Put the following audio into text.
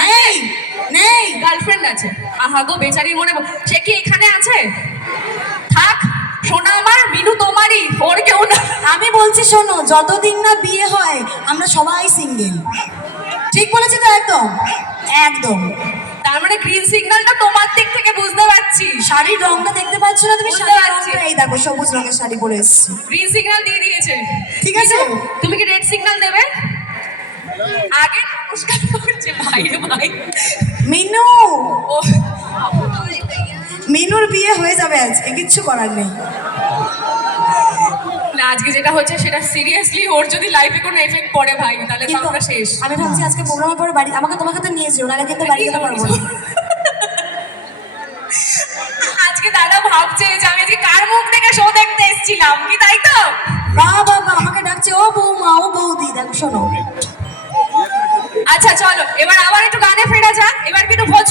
নেই নেই, গার্লফ্রেন্ড আছে। আহা গো বেচারির মনে, সে কি এখানে আছে? থাক সোনা আমার, মিনু তোমারই, ওর কেউ না। আমি বলছি শোনো, যতদিন না বিয়ে হয় আমরা সবাই সিঙ্গেল। ঠিক বলেছি তো? একদম একদম। তার মানে গ্রিন সিগন্যালটা তোমার দিক থেকে বুঝতে পারছি। শাড়ির রংটা দেখতে পাচ্ছ না তুমি? বুঝতে শাড়ির পারছি। রংটা এই দেখো, সবুজ রঙের শাড়ি পরে এসেছি। গ্রিন সিগন্যাল দিয়ে দিয়েছে। ঠিক আছে। মিনু, তুমি কি রেড সিগন্যাল দেবে? আগে নমস্কার করছে ভাই রে ভাই। মিনু, ও মিনুর বিয়ে হয়ে যাবে আজকে, কিচ্ছু করার নেই। না, আজকে যেটা হচ্ছে সেটা সিরিয়াসলি ওর যদি লাইফে কোনো এফেক্ট পড়ে ভাই, তাহলে তো কিন্তু আমরা শেষ। আমি ভাবছি আজকে প্রোগ্রামের পরে বাড়ি আমাকে তোমার সাথে নিয়ে যেও, নাহলে কিন্তু বাড়ি যেতে পারবো না। আজকে দাদা ভাবছে যে আমি আজকে কার মুখ দেখে শো দেখতে এসেছিলাম, কি তাই তো? বাবা আমাকে ডাকছে ও বৌমা, ও বৌদি। দেখো শোনো, আচ্ছা চলো এবার আবার একটু গানে ফেরা যাক, এবার কিন্তু ভোজ